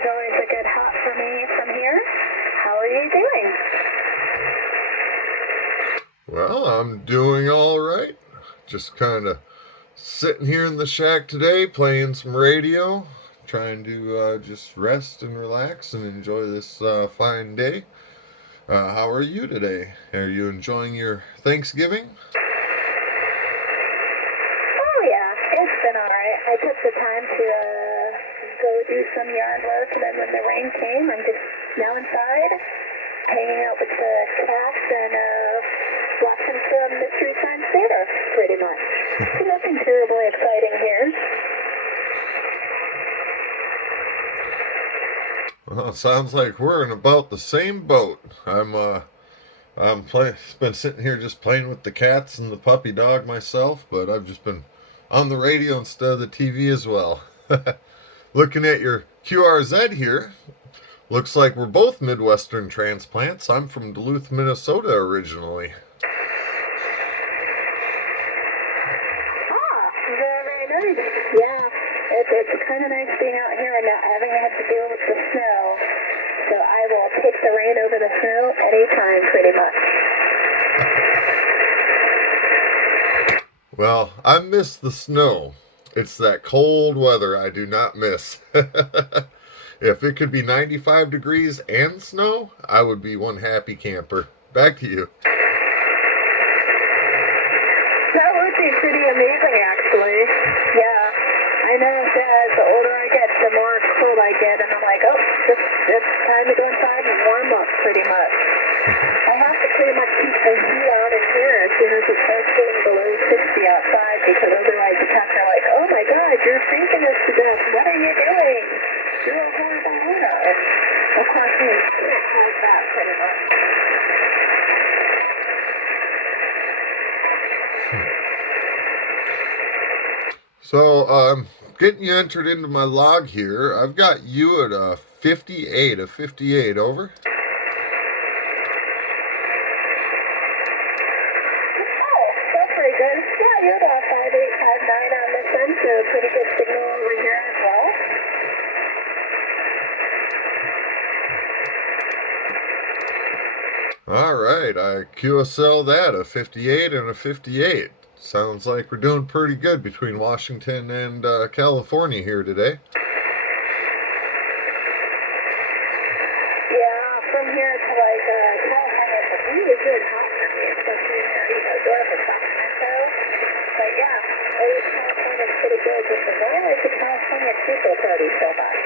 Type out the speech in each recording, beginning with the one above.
is always a good hop for me from here. How are you doing? Well, I'm doing all right. Just kind of sitting here in the shack today, playing some radio, trying to just rest and relax and enjoy this fine day. How are you today? Are you enjoying your Thanksgiving? Oh yeah, it's been alright. I took the time to go do some yard work, and then when the rain came, I'm just now inside, hanging out with the cats and watching some Mystery Science Theater, pretty much. Nothing terribly exciting here. Well, it sounds like we're in about the same boat. Been sitting here just playing with the cats and the puppy dog myself, but I've just been on the radio instead of the TV as well. Looking at your QRZ here, looks like we're both Midwestern transplants. I'm from Duluth, Minnesota originally. Ah, very, very nice. Yeah, it's kind of nice being out here and not having had to deal with the snow. So I will take the rain over the snow anytime, pretty much. Well, I miss the snow. It's that cold weather I do not miss. If it could be 95 degrees and snow, I would be one happy camper. Back to you. That would be pretty amazing, actually. Yeah, I know that the older I get, the more cold I get, and I'm like, oh, it's time to go inside and warm up, pretty much. I have to pretty much keep the heat on in here as soon as it starts getting below 60 outside, because otherwise the cats are like, oh my god, you're freezing us to death. What are you doing? You're a horrible winner. And of course, we can't have that, pretty much. So, getting you entered into my log here, I've got you at a 58, over. Pretty good. Yeah, you're about 5859 on this end, so pretty good signal over here as well. All right, I QSL that, a 58 and a 58. Sounds like we're doing pretty good between Washington and California here today. Yeah, from here to like California, it's a really good hot for me, especially near, north of Sacramento. But yeah, California's pretty good, which is why I like the California QSO party so much.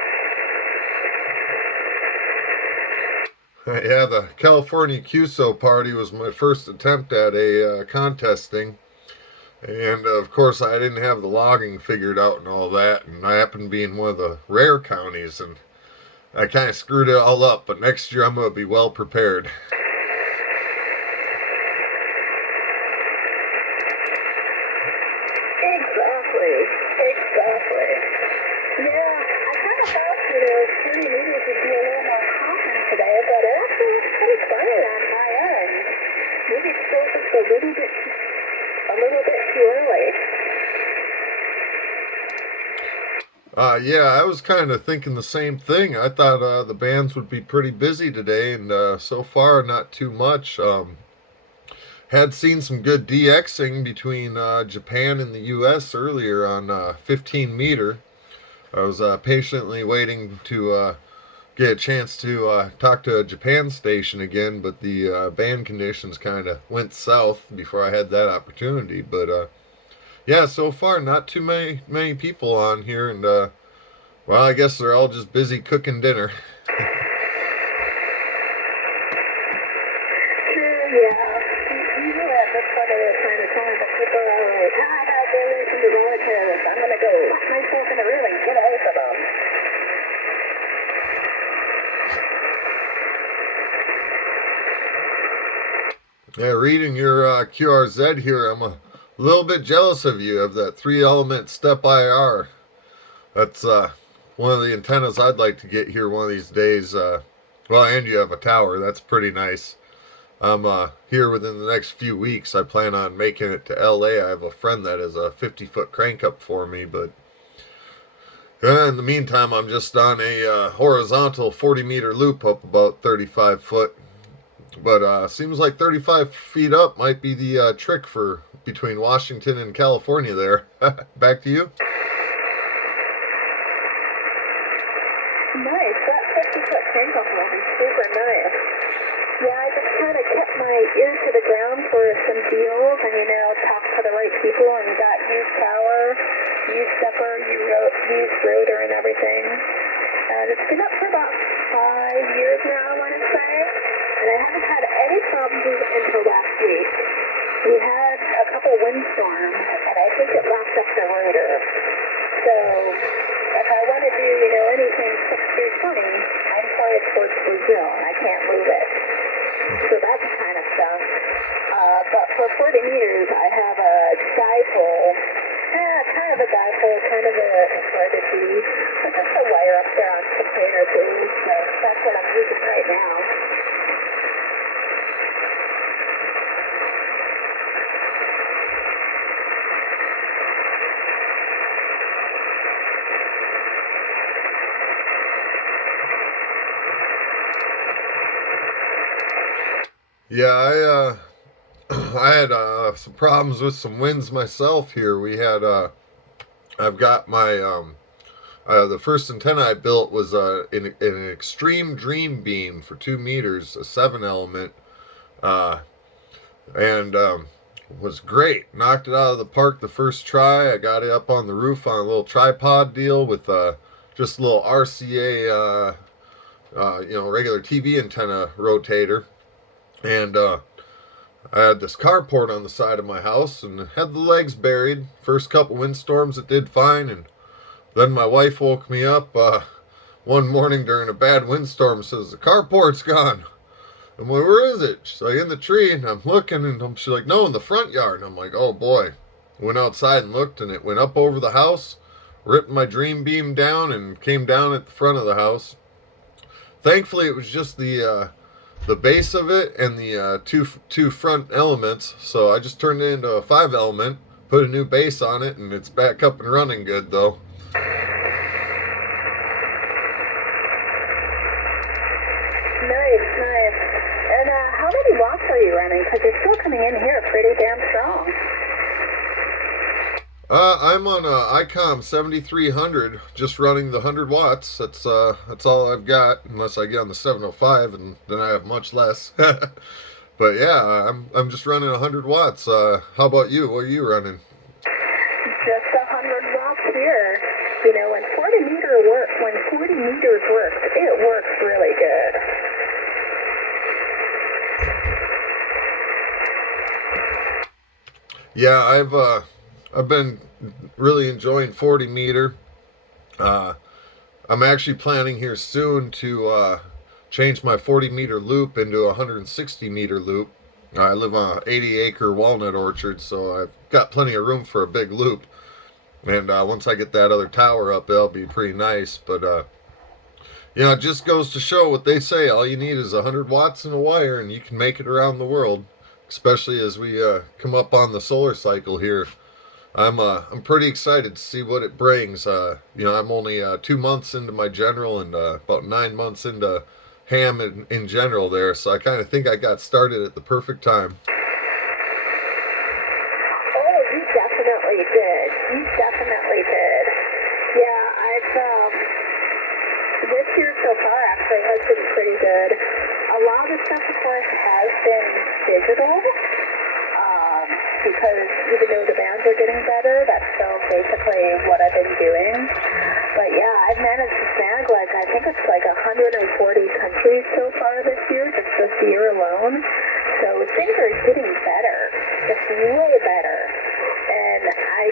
Yeah, the California QSO party was my first attempt at a contesting. And of course, I didn't have the logging figured out and all that. And I happened to be in one of the rare counties, and I kind of screwed it all up. But next year, I'm going to be well prepared. Exactly. Yeah, I kind of thought, 30 meters would be a little more common today, but it actually looks pretty quiet on my end. Maybe it's still just a little bit too early. Yeah, I was kind of thinking the same thing. I thought the bands would be pretty busy today, and so far, not too much. Had seen some good DXing between Japan and the U.S. earlier on 15 meter. I was patiently waiting to get a chance to talk to a Japan station again, but the band conditions kind of went south before I had that opportunity. But yeah, so far not too many people on here, and well, I guess they're all just busy cooking dinner. Yeah. Usually at this part of the time, the people are like, I gotta get away from the relatives. I'm gonna go lock myself in a room and get away from them. Yeah, reading your QRZ here, I'm a little bit jealous of you, of that 3-element step IR. That's one of the antennas I'd like to get here one of these days. Well, and you have a tower. That's pretty nice. I'm here within the next few weeks. I plan on making it to LA. I have a friend that has a 50-foot crank up for me, but In the meantime, I'm just on a horizontal 40-meter loop up about 35 foot. But seems like 35 feet up might be the trick for between Washington and California there. Back to you. Nice. That 50-foot takeoff will be super nice. Yeah, I just kind of kept my ear to the ground for some deals and, talk to the right people and got used power, used stepper, used rotor and everything. And it's been up for about 5 years now, I want to say. And I haven't had any problems until last week. We had a couple windstorms, and I think it locked up the rotor. So if I want to do, anything 6 through 20, I'm sorry towards Brazil, and I can't move it. So that's kind of stuff. But for 40 meters, I have a dipole, kind of a dipole, kind of a strategy, but just a wire up there on container tubes. So that's what I'm using right now. Yeah, I had some problems with some winds myself here. I've got my the first antenna I built was an extreme dream beam for 2 meters, a 7 element, and was great. Knocked it out of the park the first try. I got it up on the roof on a little tripod deal with just a little RCA, regular TV antenna rotator. And I had this carport on the side of my house and had the legs buried. First couple windstorms it did fine, and then my wife woke me up one morning during a bad windstorm and says, the carport's gone. I'm like, where is it? She's like, in the tree. And I'm looking, and she's like, no, in the front yard. And I'm like, oh boy. Went outside and looked, and it went up over the house, ripped my dream beam down, and came down at the front of the house. Thankfully, it was just the base of it and the two front elements, so I just turned it into a 5 element, put a new base on it, and it's back up and running good though. Nice. And how many watts are you running? Because you're still coming in here pretty damn strong. I'm on a Icom 7300, just running the 100 watts. That's all I've got, unless I get on the 705, and then I have much less. But yeah, I'm just running 100 watts. How about you? What are you running? Just 100 watts here. When 40 meters works, it works really good. Yeah, I've been really enjoying 40 meter. I'm actually planning here soon to change my 40 meter loop into a 160 meter loop. I live on an 80-acre walnut orchard, so I've got plenty of room for a big loop. And once I get that other tower up, that'll be pretty nice. But it just goes to show what they say. All you need is 100 watts and a wire, and you can make it around the world. Especially as we come up on the solar cycle here. I'm pretty excited to see what it brings. I'm only 2 months into my general and about 9 months into ham in general there, so I kind of think I got started at the perfect time. Oh, you definitely did. Yeah, this year so far actually has been pretty good. A lot of the stuff, of course, has been digital. Because even though the bands are getting better, that's still basically what I've been doing. But yeah, I've managed to snag I think it's 140 countries so far this year, just this year alone. So things are getting better, just way better. And I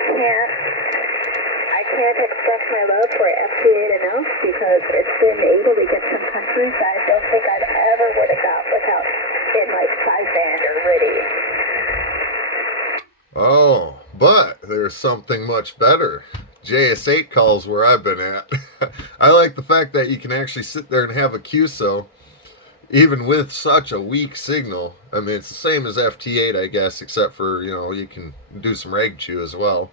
can't express my love for FT8 enough because it's been able to get some countries I don't think I'd ever would have got without in sideband or RIDI. Oh, but there's something much better. JS8 calls where I've been at. I like the fact that you can actually sit there and have a QSO, even with such a weak signal. I mean, it's the same as FT8, I guess, except for, you can do some reg chew as well.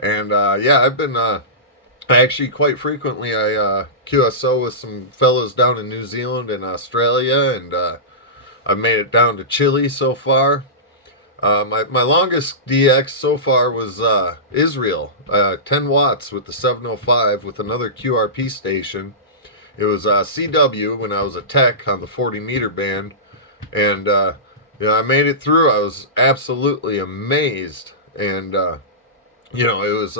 And, I've been Actually, quite frequently, I QSO with some fellas down in New Zealand and Australia, and I've made it down to Chile so far. My longest DX so far was Israel, 10 watts with the 705 with another QRP station. It was CW when I was a tech on the 40-meter band, and I made it through. I was absolutely amazed, and it was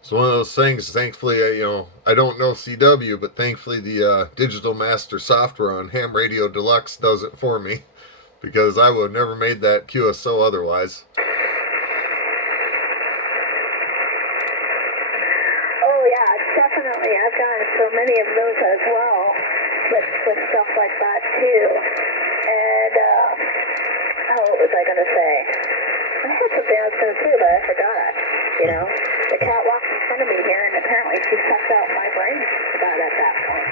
it's one of those things. Thankfully, I don't know CW, but thankfully the Digital Master software on Ham Radio Deluxe does it for me, because I would have never made that QSO otherwise. Oh yeah, definitely. I've gotten so many of those as well with stuff like that too. And what was I gonna say? I had something I was gonna say, but I forgot. The cat walked in front of me here, and apparently she sucked out my brain about at that point.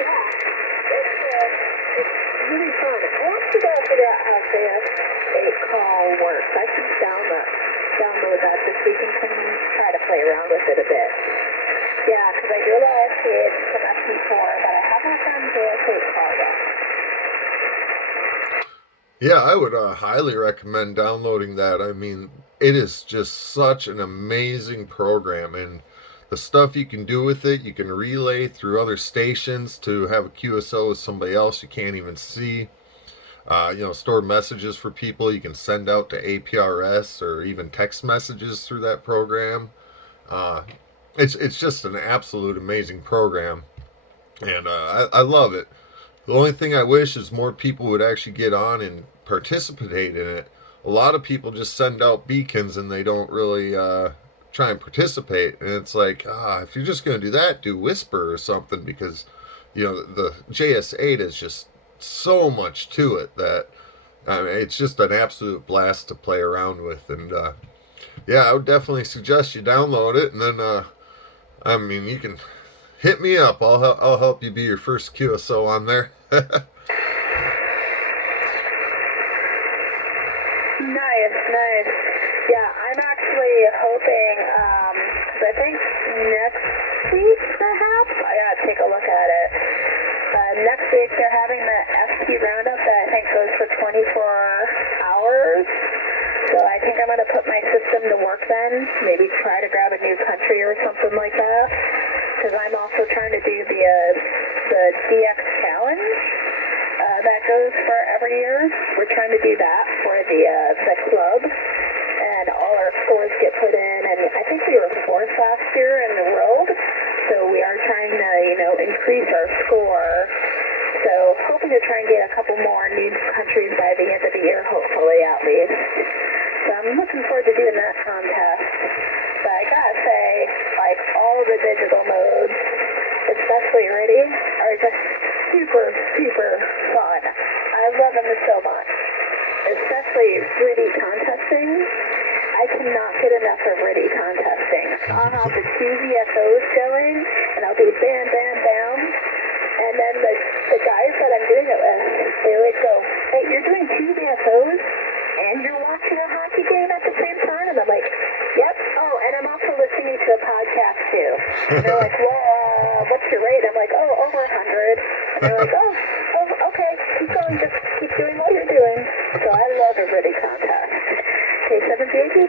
Yeah, it's really fun. I actually gotta figure out how Icom works. I should download that this week and can try to play around with it a bit. Yeah, because I do a lot of kids from SP4, but I haven't done JS8 call yet. Yeah, I would highly recommend downloading that. I mean, it is just such an amazing program, and the stuff you can do with it, you can relay through other stations to have a QSO with somebody else you can't even see. Store messages for people you can send out to APRS or even text messages through that program. It's just an absolute amazing program, and I love it. The only thing I wish is more people would actually get on and participate in it. A lot of people just send out beacons and they don't really try and participate. And it's like, if you're just going to do that, do Whisper or something, because the JS8 is just so much to it that it's just an absolute blast to play around with. And I would definitely suggest you download it, and then you can hit me up. I'll help you be your first QSO on there. Nice. Yeah, I'm actually hoping, because I think next week, perhaps, I gotta take a look at it. Next week they're having the FT roundup that I think goes for 24 hours. So I think I'm gonna put my system to work then. Maybe try to grab a new country or something like that. Because I'm also trying to do the DX challenge that goes for every year. We're trying to do that for the club, and all our scores get put in. And I think we were fourth last year in the world, so we are trying to increase our score. So hoping to try and get a couple more new countries by the end of the year, hopefully at least. So I'm looking forward to doing that contest. But I gotta say, like, all the digital modes, especially Ready, are just super, super fun. I love them so much. Especially Ready contesting. I cannot get enough of Ready contesting. I'll have the two VSOs going, and I'll do bam, bam, bam. And then the guys that I'm doing it with, they would go, hey, you're doing two VSOs? And you're watching a hockey game at the same time? And I'm like, yep. Oh, and I'm also listening to a podcast too. And they're like, well, what's your rate? I'm like, over 100. And they're like, oh, okay, keep going, just keep doing what you're doing. So I love a Ready contest. K7VAP.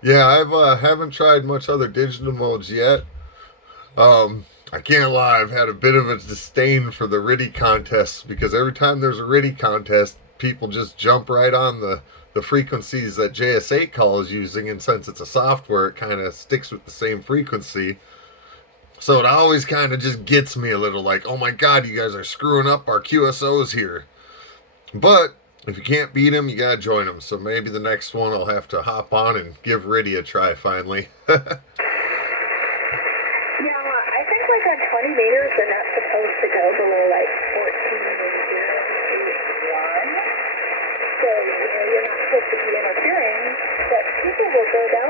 Yeah, I haven't tried much other digital modes yet. I can't lie, I've had a bit of a disdain for the RIDI contests, because every time there's a RIDI contest, people just jump right on the frequencies that JS8 call is using, and since it's a software, it kind of sticks with the same frequency. So it always kind of just gets me a little like, oh my god, you guys are screwing up our QSOs here. But if you can't beat them, you gotta join them. So maybe the next one I'll have to hop on and give RIDI a try finally. I think like on 20 meters, they're not supposed to go below like 14.081. So, you're not supposed to be interfering, but people will go down